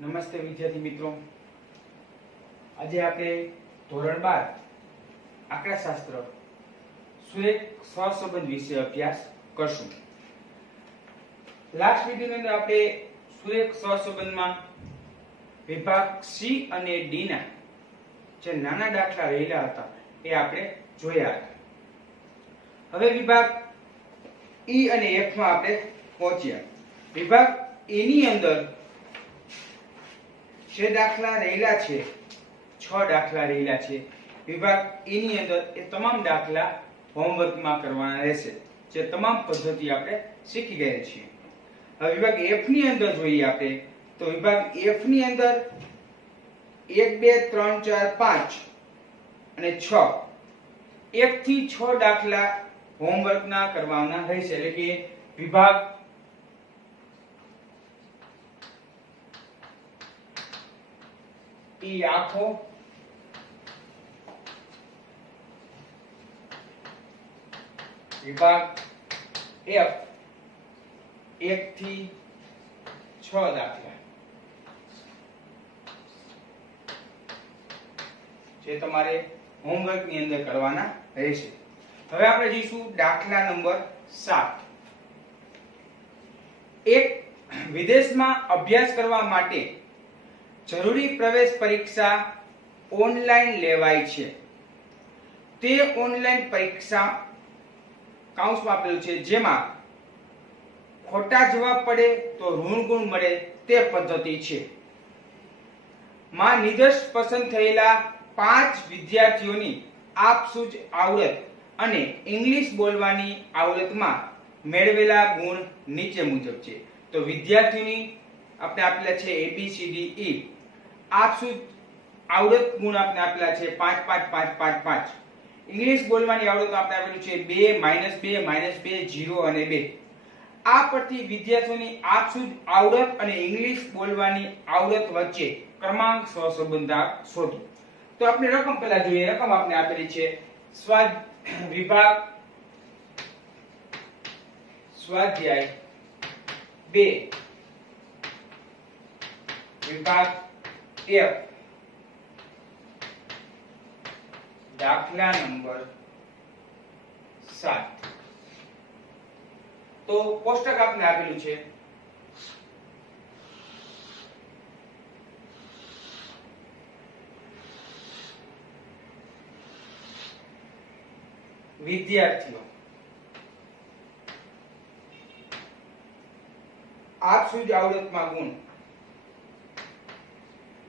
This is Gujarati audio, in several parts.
નમસ્તે વિદ્યાર્થી મિત્રો, આજે આપણે ધોરણ 12 આંકડાશાસ્ત્ર સુરેખ સહસંબંધ વિશે અભ્યાસ કરશું. લાસ્ટ વિડિયોની અંદર આપણે સુરેખ સહસંબંધમાં વિભાગ સી અને ડી ના જે નાના દાખલા રહેલા હતા એ આપણે જોયા હતા. હવે વિભાગ ઈ અને એફ માં આપણે પહોંચ્યા. વિભાગ એ ની અંદર જે દાખલા રહેલા છે 6 દાખલા રહેલા છે. વિભાગ ઈ ની અંદર એ તમામ દાખલા હોમવર્કમાં કરવાના રહેશે, જે તમામ પદ્ધતિ આપણે શીખી ગયા છીએ. હવે વિભાગ એફ ની અંદર જોઈએ આપણે તો વિભાગ એફ ની અંદર 1 2 3 4 5 અને 6 1 થી 6 દાખલા હોમવર્કના કરવાના રહેશે. એટલે કે વિભાગ ઈ આખો વિભાગ એફ 1 થી 6 દાખલા જે તમારે હોમવર્ક ની અંદર કરવાના રહેશે. હવે આપણે જઈશું દાખલા નંબર 7. એક વિદેશમાં અભ્યાસ કરવા માટે જરૂરી પ્રવેશ પરીક્ષા ઓનલાઈન લેવાય છે. તે ઓનલાઈન પરીક્ષા કાઉન્સમાં આપેલું છે, જેમાં ખોટા જવાબ પડે તો ઋણ ગુણ મળે તે પદ્ધતિ છે. માં નિદર્શ પસંદ થયેલા 5 વિદ્યાર્થીઓની આપસૂચ આવડત અને ઇંગ્લિશ બોલવાની આવડતમાં મેળવેલા ગુણ નીચે મુજબ છે. તો વિદ્યાર્થીઓની આપણે આપેલા છે ABCDE. આપસૂચ આવડત ગુણ આપણે આપેલા છે 5 5 5 5 5. ઇંગ્લિશ બોલવાની આવડત આપણે આપેલું છે 2 -2 -2 0 અને 2. આ પરથી વિદ્યાર્થીઓની આપસૂચ આવડત અને ઇંગ્લિશ બોલવાની આવડત વચ્ચે ક્રમાંક સહસંબંધાંક શોધો. તો આપણે રકમ પહેલા જોઈએ. રકમ આપણે આપેલી છે સ્વાધ્યાય 2 વિભાગ F દાખલા નંબર 7. તો કોષ્ટક આપને આપેલું છે વિદ્યાર્થીઓ આપસૂચ આવડતમાં ગુણ.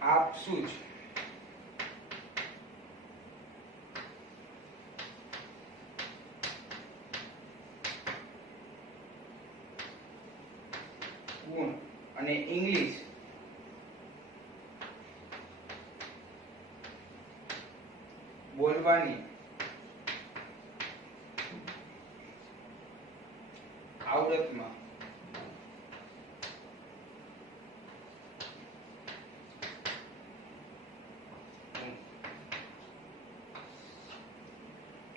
આપસૂચ ગુણ અને ઇંગ્લિશ બોલવાની આવડતમાં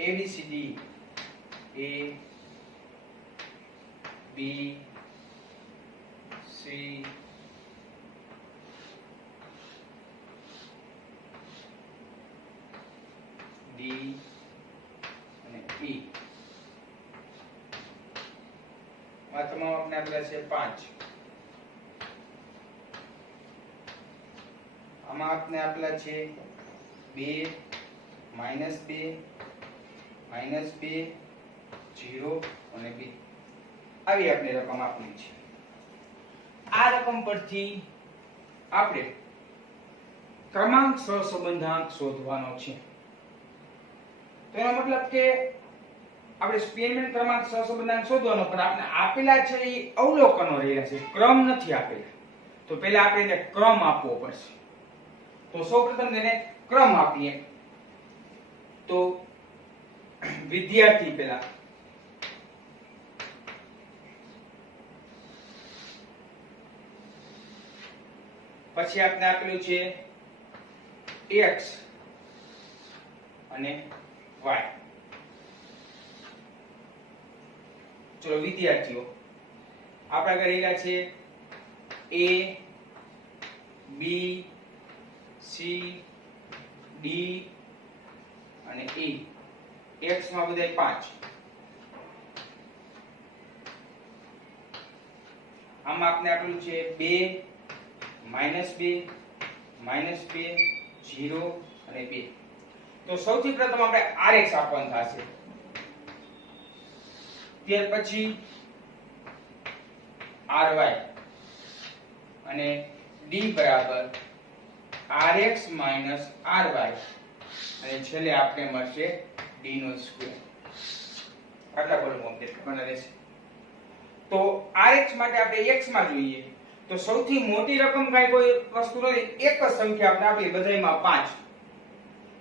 ABCD A B C D અને E. આ તમામ આપણે આપેલા છે 5. આમાં આપણે આપેલા છે 2 -2 -2 0 અને 2. આવી આપણે રકમ આપેલી છે. આ રકમ પરથી આપણે ક્રમાંક સહસંબંધાંક શોધવાનો છે. તો એનો મતલબ કે આપણે સ્પેરમેન ક્રમાંક સહસંબંધાંક શોધવાનો, પણ આપણે આપેલા છે એ અવલોકનો રહેલા છે, ક્રમ નથી આપેલા. તો પહેલા આપણે એને ક્રમ આપવો પડશે. તો સૌપ્રથમ તેને ક્રમ આપીએ. તો વિદ્યાર્થી પહેલા પછી આપણે આપેલું છે x અને y. ચલો વિદ્યાર્થીઓ આપણા કરેલા છે A બી સી ડી અને ઈ x માં બધાય 5 આમાં આપણે આપેલું છે 2 -2 -2 0 અને 2 તો સૌથી પ્રથમ આપણે rx આપવાનું થશે ત્યાર પછી ry અને d બરાબર rx ry અને છેલ્લે આપણે મળશે d નો સ્ક્વેર આટલા કોલમ ઓબ્જેક્ટ બને રહેશે તો rx માટે આપણે x માં જોઈએ તો સૌથી મોટી રકમ કાઈ કોઈ વસ્તુ નથી એક જ સંખ્યા આપણે આપી બધાયમાં 5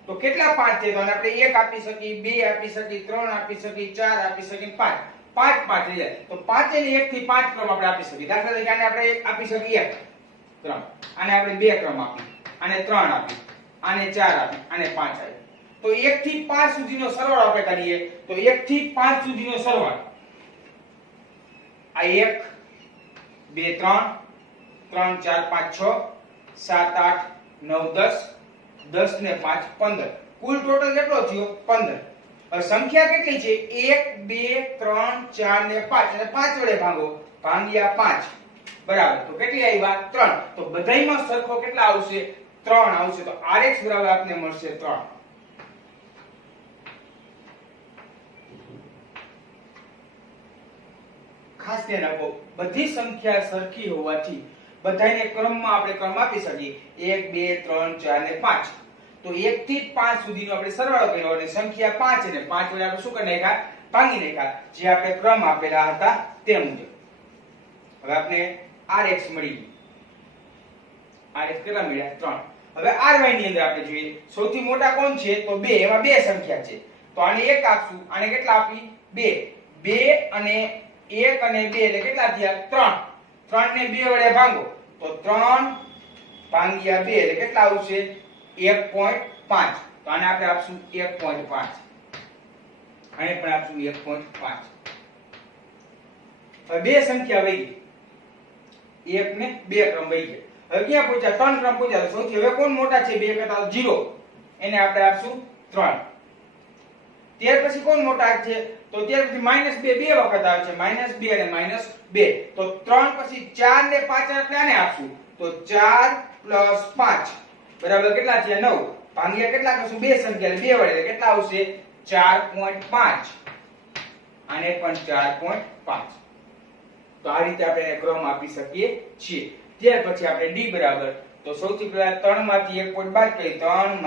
તો કેટલા 5 છે તો આપણે 1 આપી શકીએ 2 આપી શકીએ 3 આપી શકીએ 4 આપી શકીએ 5 5 થઈ જાય તો 5 ને 1 થી 5 ક્રમ આપણે આપી શકીએ દાખલા તરીકે આને આપણે આપી શકીએ 1 ક્રમ આને આપણે 2 ક્રમ આપી આને 3 આપી આને 4 આપી આને 5 આપી તો 1 થી 5 સુધીનો સરવાળો આપણે કરીએ તો 1 થી 5 સુધીનો સરવાળો આ 1 2 3 3 4 5 6 7 8 9 10 10 ને 5 15 કુલ ટોટલ કેટલો થયો 15 હવે સંખ્યા કેટલી છે 1 2 3 4 ને 5 અને 5 વડે ભાગો ભાગ્યા 5 બરાબર તો કેટલી આવ્યા 3 તો બધાયમાં સરખો કેટલા આવશે 3 આવશે તો rx બરાબર આપને મળશે 3 ખાસ ધ્યાન રાખો બધી સંખ્યા સરખી હોવાથી બધાયને ક્રમમાં આપણે ક્રમ આપી શકીએ 1 2 3 4 ને 5 તો 1 થી 5 સુધીનો આપણે સરવાળો કર્યો અને સંખ્યા 5 અને 5 વડે આપણે શું કરી નાખ્યા ભાગી નાખ્યા જે આપણે ક્રમ આપેલા હતા તે મુજબ હવે આપણે rx મળી ગયું rx કેટલા મળ્યા 3 હવે ry ની અંદર આપણે જોઈએ સૌથી મોટા કોણ છે તો 2 એમાં બે સંખ્યા છે તો આને 1 આપશું આને કેટલા આપી 2 2 અને 1 અને 2 એટલે કેટલા થયા 3 3 ને 2 વડે ભાગો તો 3 ભાગ્યા 2 એટલે કેટલા આવશે 1.5 તો આને આપણે આપશું 1.5 આને પણ આપશું 1.5 હવે બે સંખ્યા વહી ગઈ 1 ને 2 ક્રમ વહી ગયા હવે ક્યાં પહોંચ્યા 3 ક્રમ પહોંચ્યા સૌથી હવે કોણ મોટા છે 2 કરતા 0 એને આપણે આપશું 3 ત્યાર પછી કોણ મોટા છે તો ત્યાર પછી -2 બે વખત આવે છે -2 અને -2 તો 3 પછી 4 ને 5 આપણે આને આપશું તો 4 + 5 બરાબર કેટલા થયા 9 ભાગ્યા કેટલા કરશું બે સંખ્યા 2 વડે કેટલા આવશે 4.5 આને પણ 4.5 તો આ રીતે આપણે ક્રમ આપી શકીએ છીએ ત્યાર પછી આપણે d બરાબર તો સૌથી પહેલા 3 માંથી 1 પોઈન્ટ બાદ કરીએ 3 -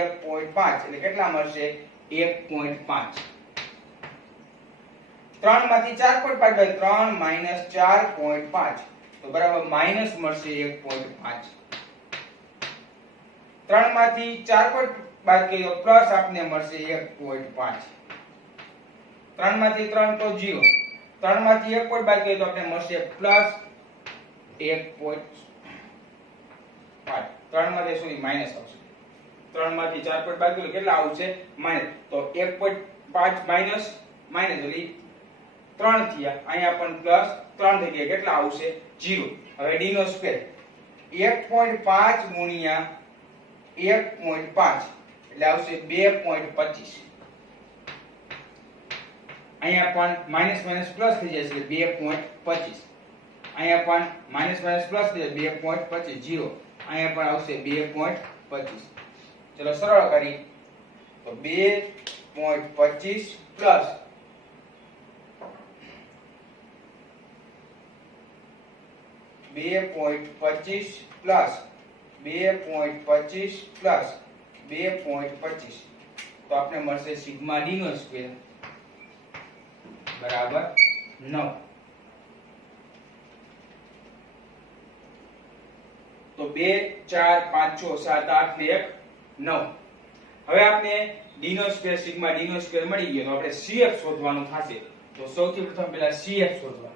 1.5 એટલે કેટલા મળશે 1.5 3 માંથી 4 પોઈન્ટ બાદ કરીએ 3 - 4.5 તો બરાબર માઈનસ મળશે 1.5 3 માંથી 4 પોઈન્ટ બાદ કરીએ તો પ્લસ આપને મળશે 1.5 3 માંથી 3 તો 0 3 માંથી 1 પોઈન્ટ બાદ કરીએ તો આપણે મળશે પ્લસ 1.5 3 માંથી સુધી માઈનસ આવશે 3 માંથી 4 પોઈન્ટ બાદ કરીએ કેટલા આવશે માઈનસ તો 1.5 માઈનસ એટલે 3 થયા અહીંયા પણ પ્લસ 3 થઈ ગયા કેટલા આવશે 0 હવે d નો સ્ક્વેર 1.5 ગુણ્યા 1.5 એટલે આવશે 2.25 અહીંયા પણ માઈનસ માઈનસ પ્લસ થઈ જશે 2.25 અહીંયા પણ માઈનસ માઈનસ પ્લસ થઈ જશે 2.25 0 અહીંયા પણ આવશે 2.25 ચલો સરળ કરી તો 2.25 પ્લસ 2.25 પ્લસ 2.25 પ્લસ 2.25 તો આપણે મળશે સિગ્મા d નો સ્ક્વેર બરાબર 9 તો 2 4 5 6 7 8 ને 1 9 હવે આપણે d નો સ્ક્વેર સિગ્મા d નો સ્ક્વેર મળી ગયો તો આપણે cf શોધવાનું થશે તો સૌથી પ્રથમ પહેલા cf શોધવા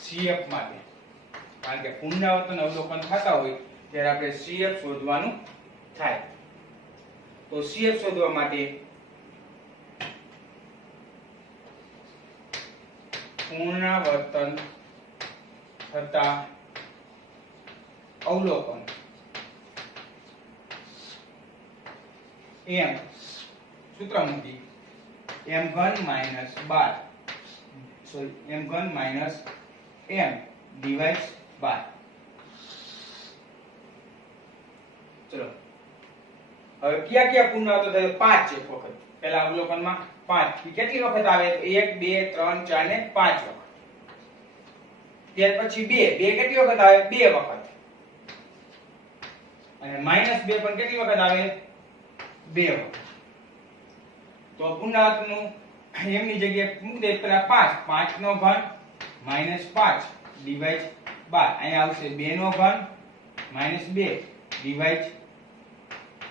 cf માટે કારણ કે પુનરાવર્તન અવલોકન થતા હોય ત્યારે આપણે cf શોધવાનું થાય તો cf શોધવા માટે પુનરાવર્તન થતા અવલોકન m સૂત્ર મૂકી m ઘન માઈનસ 12 સોરી m ઘન માઈનસ m ડિવાઇડ 12. ચલો હવે કયા કયા પુનરાવર્તન થાય? 5 એક વખત. પહેલા અવલોકનમાં 5 કેટલી વખત આવે? 1 2 3 4 ને 5 વખત. ત્યાર પછી 2 કેટલી વખત આવે? 2 વખત. અને -2 પણ કેટલી વખત આવે? 2 વખત. તો પુનરાવર્તનનું એમની જગ્યાએ મૂકી દે. પેલા 5 નો ઘન -5 ડિવાઇડ 12. અહીંયા આવશે 2 નો ઘન -2 ડિવાઇડ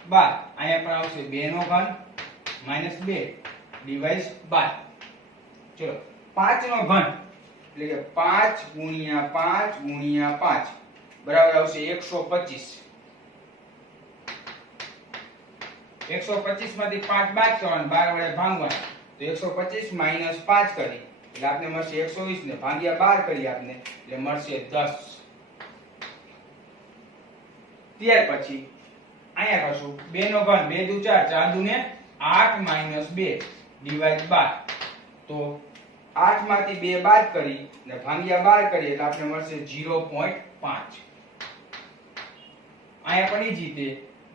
12. અહીંયા પણ આવશે 2 નો ઘન -2 ડિવાઇડ 12. ચલો 5 નો ઘન એટલે કે 5 ગુણ્યા 5 ગુણ્યા 5 બરાબર આવશે 125. 125 માંથી 5 બાદ કરવાના, 12 વડે ભાંગવાના. તો 125 માઈનસ 5 કરી એટલે આપને મળશે 120 ને ભાગ્યા 12 કરી આપને એટલે મળશે 10. ત્યાર પછી અહીંયા કરશું 2 નો ઘન 2 દુ 4 4 દુ ને 8 માઈનસ 2 ડિવાઇડ 12. તો 8 માંથી 2 બાદ કરી અને ભાગ્યા 12 કરીએ એટલે આપણે મળશે 0.5. અહીંયા પણ ઈ જ રીતે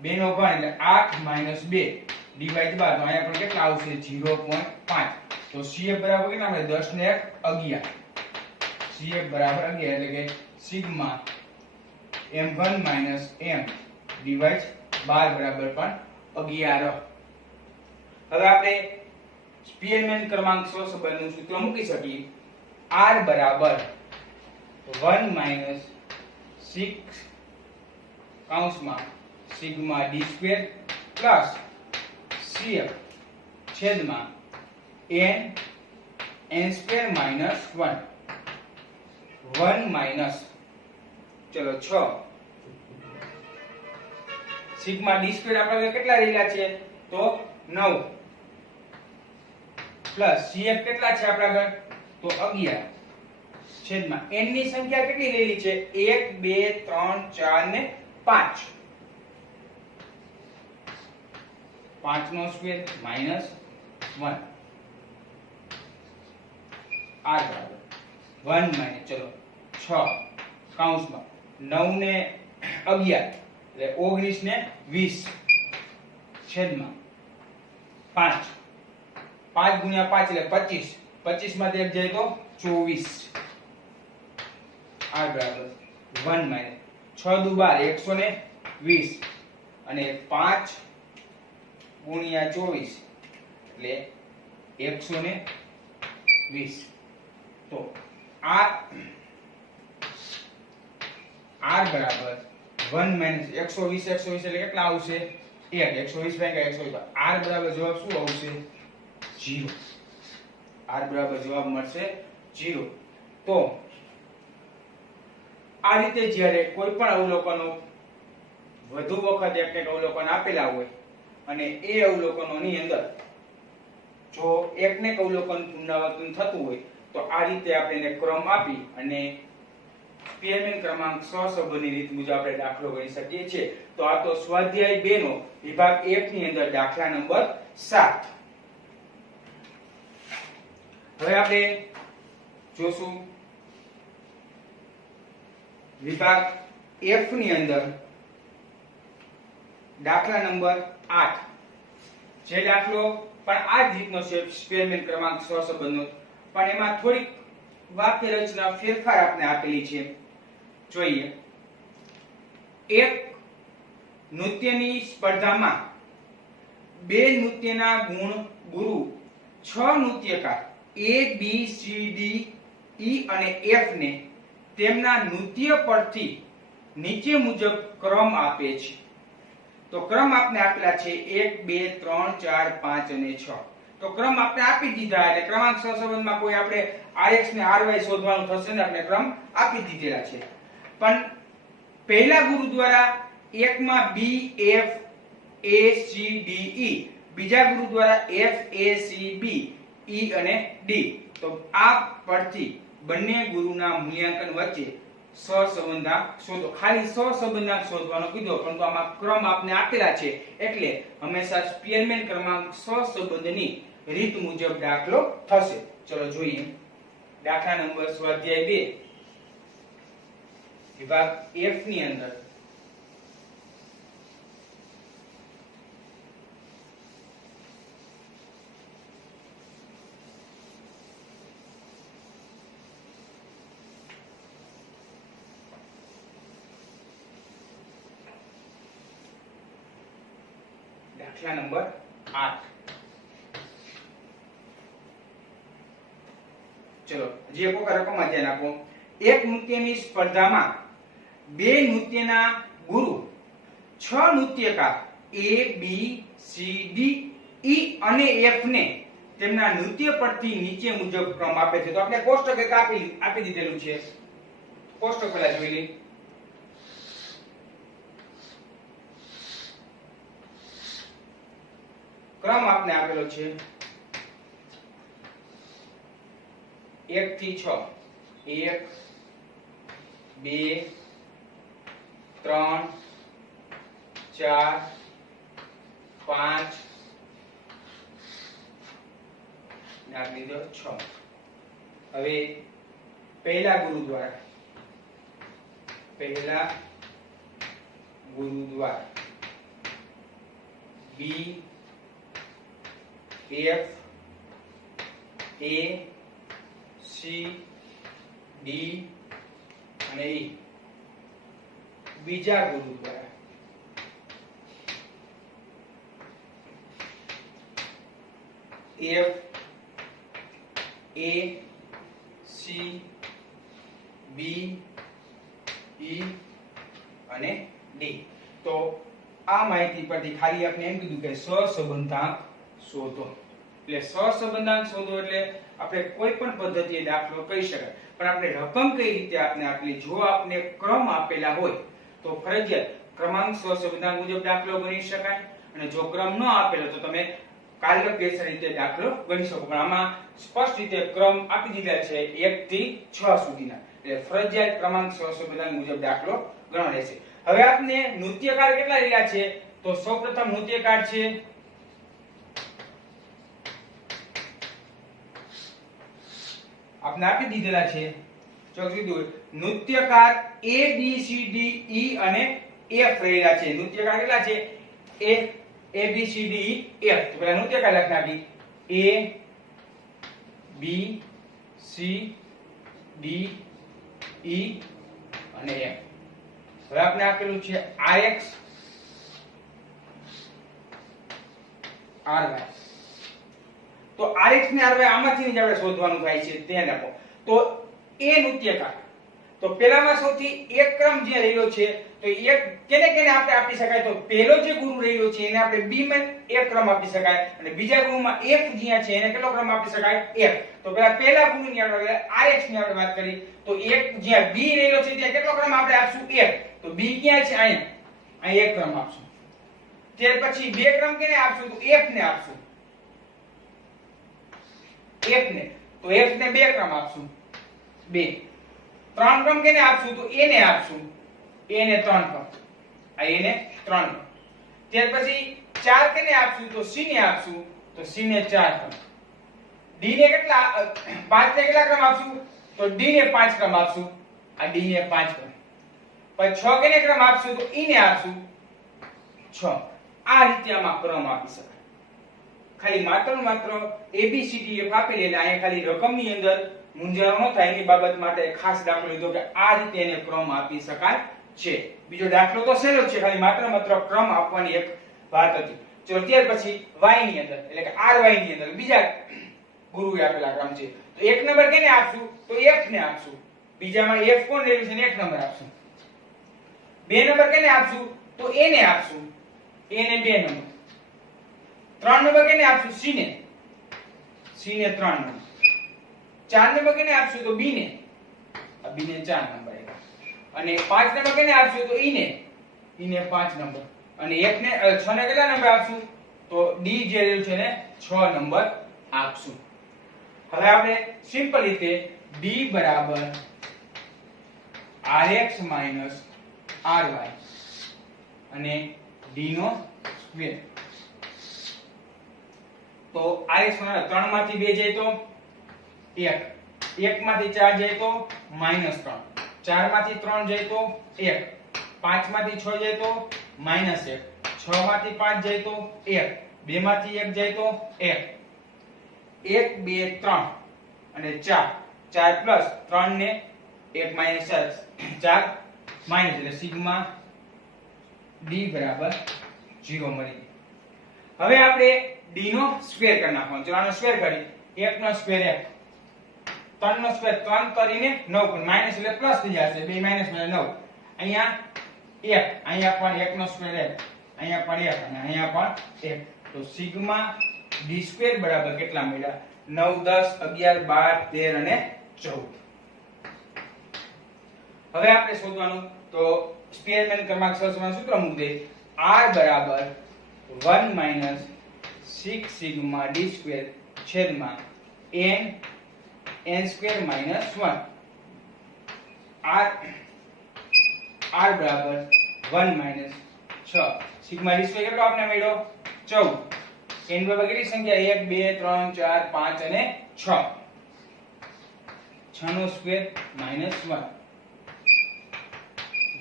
2 નો ઘન એટલે 8 માઈનસ 2 ડિવાઇડ 12. તો અહીંયા પણ કેટલા આવશે? 0.5. તો CF બરાબર કેટલા મળે? 10 ને 11. CF બરાબર 11 એટલે કે સિગ્મા m ઘન માઈનસ m ડિવાઇડ 12 બરાબર પણ 11. હવે આપણે સ્પીયરમેન ક્રમાંક સહસંબંધનું સૂત્ર મૂકી શકીએ. R બરાબર 1 માઈનસ 6 કૌંસમાં sigma d square plus CF છેદમાં n સ્ક્વેર માઈનસ 1 માઈનસ ચલો 6 સિગ્મા d સ્ક્વેર આપણે કેટલા રહેલા છે? તો 9 પ્લસ CF કેટલા છે આપણા આગળ? તો 11 છેદમાં n ની સંખ્યા કેટલી લેલી છે? 1 2 3 4 ને 5. 5 નો સ્ક્વેર માઈનસ 1 r બરાબર 1 માઈનસ ચલો 6 કૌંસમાં 9 ને 11 એટલે 19 ને 20 છેદમાં 5 5 ગુણ્યા 5 એટલે 25 25 માંથી 1 જાય તો 24 r બરાબર 1 માઈનસ 6 દુ 12 120 અને 5 ગુણ્યા 24 એટલે 120. તો r બરાબર 1 માઈનસ 120 એટલે કેટલા આવશે? 1 120 ભાગ્યા 120. r બરાબર જવાબ શું આવશે? 0. r બરાબર જવાબ મળશે 0. તો આ રીતે જ્યારે કોઈ પણ અવલોકનો વધુ વખત એક અવલોકન આપેલા હોય અને એ અવલોકનોની અંદર જો એકને અવલોકન પુનરાવર્તન થતું હોય તો આ રીતે આપણે એને ક્રમ આપી અને સ્પીયરમેન ક્રમાંક સહસંબંધની રીત મુજબ આપણે દાખલો ગણી શકીએ છીએ. તો આ તો સ્વાધ્યાય 2 નો વિભાગ 1 ની અંદર દાખલા નંબર 7. હવે આપણે જોશું વિભાગ F ની અંદર દાખલા નંબર 8. જે દાખલો પણ આ જ રીતનો છે સ્પીયરમેન ક્રમાંક સહસંબંધનો, પણ એમાં થોડીક વાક્ય રચના ફેરફાર આપણે આપેલી છે. જોઈએ. એક નૃત્યની સ્પર્ધામાં 2 નૃત્યના ગુણ ગુરુ 6 નૃત્યકાર A B C D E અને F ને તેમના નૃત્ય પરથી નીચે મુજબ ક્રમ આપે છે. તો ક્રમ આપણે આપેલા છે 1 2 3 4 5 અને 6. તો ક્રમ આપણે આપી દીધા એટલે ક્રમાંક સહસંબંધમાં કોઈ આપણે rx ને ry શોધવાનું થશે ને આપણે ક્રમ આપી દીધેલા છે. પણ પહેલા ગુરુ દ્વારા એકમાં B F A C D E, બીજા ગુરુ દ્વારા F A C B E અને D. તો આ પરથી બંને ગુરુના મૂલ્યાંકન વચ્ચે સહસંબંધાંક શોધો. ખાલી સહસંબંધાંક શોધવાનો કીધો, પરંતુ આમાં ક્રમ આપને આપેલા છે એટલે હંમેશા સ્પીયરમેન ક્રમાંક સહસંબંધની રીત મુજબ દાખલો થશે. ચલો જોઈએ. દાખલા નંબર સ્વાધ્યાય 2 વિભાગ F ની અંદર દાખલા નંબર 8. ચલો જે કોઈ રકમમાં ધ્યાન આપો. એક નૃત્યની સ્પર્ધામાં બે નૃત્યના ગુરુ 6 નૃત્યકાર A B C D E અને F ને તેમના નૃત્ય પરથી નીચે મુજબ ક્રમ આપે છે. તો આપણે કોષ્ટક એક આપી દીધેલું છે. કોષ્ટક પહેલા જોઈ લઈએ. ક્રમ આપને આપેલો છે 1 થી 6. 1 2 3 4 5 નાખ દીધો 6. હવે પહેલા ગુરુ દ્વારા B F A C D અને E. બીજા ગુરુ દ્વારા F A C B E અને D. તો આ માહિતી પરથી ખાલી આપણે એમ કીધું કે સહસંબંધાંક શોધો. એટલે સહસંબંધાંક શોધો એટલે આપણે કોઈ પણ પદ્ધતિએ દાખલો કહી શકાય, પણ આપણે રકમ કઈ રીતે આપને આપેલી. જો આપને ક્રમ આપેલા હોય તો ફરજિયાત ક્રમાંક સહસંબંધાંક મુજબ દાખલો ગણી શકાય, અને જો ક્રમ ન આપેલો તો તમે કાલ્પનિક રીતે દાખલો ગણી શકો. પણ આમાં સ્પષ્ટ રીતે ક્રમ આપી દીધા છે 1 થી 6 સુધીના, એટલે ફરજિયાત ક્રમાંક સહસંબંધાંક મુજબ દાખલો ગણવાનો રહેશે. હવે આપને નૃત્યકાર કેટલા રહ્યા છે? તો સૌપ્રથમ નૃત્યકાર છે આપને આપી દીધેલા છે. જો કીધું નૃત્યકાર A B C D E અને F રહેલા છે. નૃત્યકાર કેટલા છે? A B C D E F. તો પહેલા નૃત્યકાર લખી નાખી. A B C D E અને F. હવે આપણે આપેલું છે RX RY. તો RX ને RY આમાંથી જ આપણે શોધવાનું થાય છે. ધ્યાન આપો. તો A નૃત્યકાર, તો પહેલામાં સૌથી એક ક્રમ જે રહ્યો છે તો એક કેને આપણે આપી શકાય? તો પહેલો જે ગુરુ રહ્યો છે એને આપણે B માં એક ક્રમ આપી શકાય, અને બીજા ગુરુમાં F જ્યાં છે એને કેટલો ક્રમ આપી શકાય? F. તો પહેલા ગુરુની આપણે RX ની આપણે વાત કરી, તો એક જ્યાં B રહ્યો છે ત્યાં કેટલો ક્રમ આપણે આપશું? F. તો B ક્યાં છે? અહીંયા એક ક્રમ આપશું. ત્યાર પછી બે ક્રમ કેને આપશું? તો F ને આપશું. F ને, તો F ને બે ક્રમ આપશું. 2. ત્રણ ક્રમ કેને આપશું? તો A ને આપશું. A ને 3 ક્રમ. આ A ને 3 ક્રમ. ત્યાર પછી 4 કેને આપશું? તો C ને આપશું. તો C ને 4 ક્રમ. D ને કેટલા 5 ને કેટલા ક્રમ આપશું? તો D ને 5 ક્રમ આપશું. આ D ને 5 ક્રમ. પછી 6 કેને ક્રમ આપશું? તો E ને આપશું 6. આ રીતે આમાં ક્રમ આપી શકાય. ખાલી માત્ર ABCD F આપેલી, એટલે અહીંયા ખાલી રકમની અંદર મૂંઝવણ ન થાય એની બાબત માટે ખાસ દાખલો લીધો કે આ રીતે એને ક્રમ આપી શકાય છે. બીજો દાખલો તો સહેલો છે, ખાલી માત્ર ક્રમ આપવાની એક વાત હતી. ચલો ત્યાર પછી y ની અંદર એટલે કે RY ની અંદર બીજા ગુરુએ આપેલા ક્રમ છે. તો એક નંબર કેને આપશું? તો F ને આપશું. બીજામાં F કોણ રહેલું છે ને એક નંબર આપશું. બે નંબર કેને આપશું? તો A ને આપશું. A ને 2 નંબર. 3 નંબર કેને આપશું? C ને. C ને 3 નંબર. 4 નંબર કેને આપશું? તો B ને. આ B ને 4 નંબર આવ્યા. અને 5 નંબર કેને આપશું? તો E ને. E ને 5 નંબર. અને 1 ને 6 ને કેટલા નંબર આપશું? તો D જે રહ્યું છે ને 6 નંબર આપશું. હવે આપણે સિમ્પલ રીતે D બરાબર rx માઇનસ ry અને d નો સ્ક્વેર. તો rx માં 3 માંથી 2 જાય તો 1, 1 માંથી 4 જાય તો -3, 4 માંથી 3 જાય તો 1, 5 માંથી 6 જાય તો -1, 6 માંથી 5 જાય તો 1, 2 માંથી 1 જાય તો 1, 1 2 3 અને 4, 4 પ્લસ 3 ને 1 માઈનસ 4 માઈનસ એટલે સિગ્મા d બરાબર 0 મળી. હવે આપણે d નો સ્ક્વેર કરી નાખવાનો. ચલો આનો સ્ક્વેર કરી 1 નો સ્ક્વેર 1, 3 નો સ્ક્વેર 3 કરીને 9 પણ માઈનસ એટલે પ્લસ થઈ જશે. 2 માઈનસ એટલે 9. અહીંયા 1, અહીંયા પણ 1 નો સ્ક્વેર 1, અહીંયા પણ 1 અને અહીંયા પણ 1. તો સિગ્મા d સ્ક્વેર બરાબર કેટલા મળ્યા? 9 10 11 12 13 અને 14. હવે આપણે શોધવાનું તો સ્પીયરમેન ક્રમાંક સહસંબંધ સૂત્ર મૂકી દે. r બરાબર 1 માઈનસ 6 સિગ્મા d સ્ક્વેર છેદમાં n સ્ક્વેર માઈનસ 1. r બરાબર 1 માઈનસ 6 સિગ્મા d સ્ક્વેર કેટલો આપણે મળ્યો? 14. n બરાબર કેટલી સંખ્યા? 1 2 3 4 5 અને 6. 6 નો સ્ક્વેર માઈનસ 1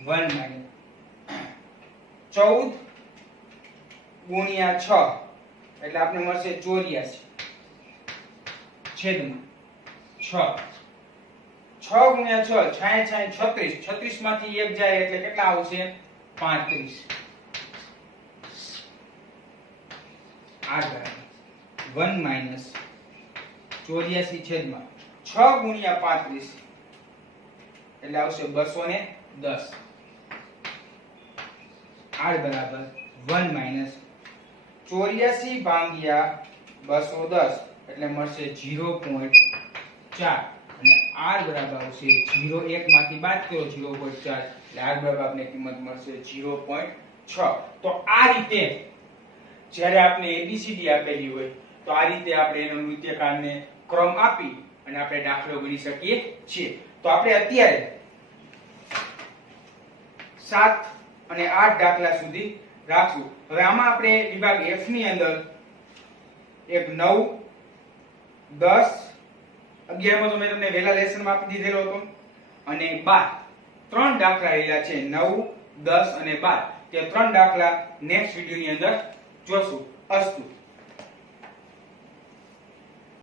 માઈનસ 14 ગુણ્યા 6 એટલે આપણે મળશે 84 છેદમાં 6. 6 ગુણ્યા 6 66 36, 36 માંથી 1 જાય એટલે કેટલા આવશે? 35. r બરાબર 1 માઈનસ 84 છેદમાં 6 ગુણ્યા 35 એટલે આવશે 210. r બરાબર 1 માઈનસ 84 ભાગ્યા 210 એટલે મળશે 0.4 અને r બરાબર આવશે 0 1 માંથી બાદ કરો 0.4 એટલે r બરાબર આપને કિંમત મળશે 0.6. તો આ રીતે જ્યારે આપણે ABCD આપેલી હોય તો આ રીતે આપણે એનો નૃત્યકારને ક્રમ આપી અને આપણે દાખલો ગણી શકીએ છીએ. તો આપણે અત્યારે 7 અને 8 દાખલા સુધી રાખશું. હવે આમાં આપણે વિભાગ F ની અંદર એક 9 10 11 માં તો મેં તમને વેલા લેસનમાં આપી દીધેલો હતો અને 12 ત્રણ દાખલા રહેલા છે 9 10 અને 12. તે ત્રણ દાખલા નેક્સ્ટ વિડિયોની અંદર જોશું. અસ્તુ.